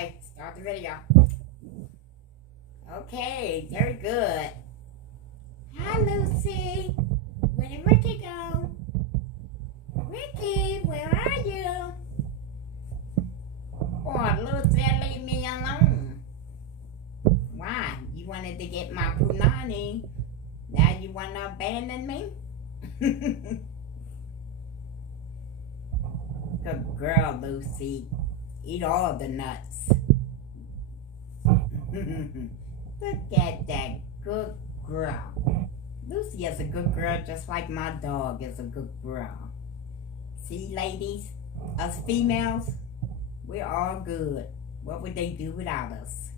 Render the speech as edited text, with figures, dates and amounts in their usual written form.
Okay, start the video. Okay, very good. Hi, Lucy. Where did Ricky go? Ricky, where are you? Oh, Lucy, leave me alone. Why? You wanted to get my punani. Now you want to abandon me? Good girl, Lucy. Eat all the nuts. Look at that good girl. Lucy is a good girl just like my dog is a good girl. See, ladies, us females, we're all good. What would they do without us?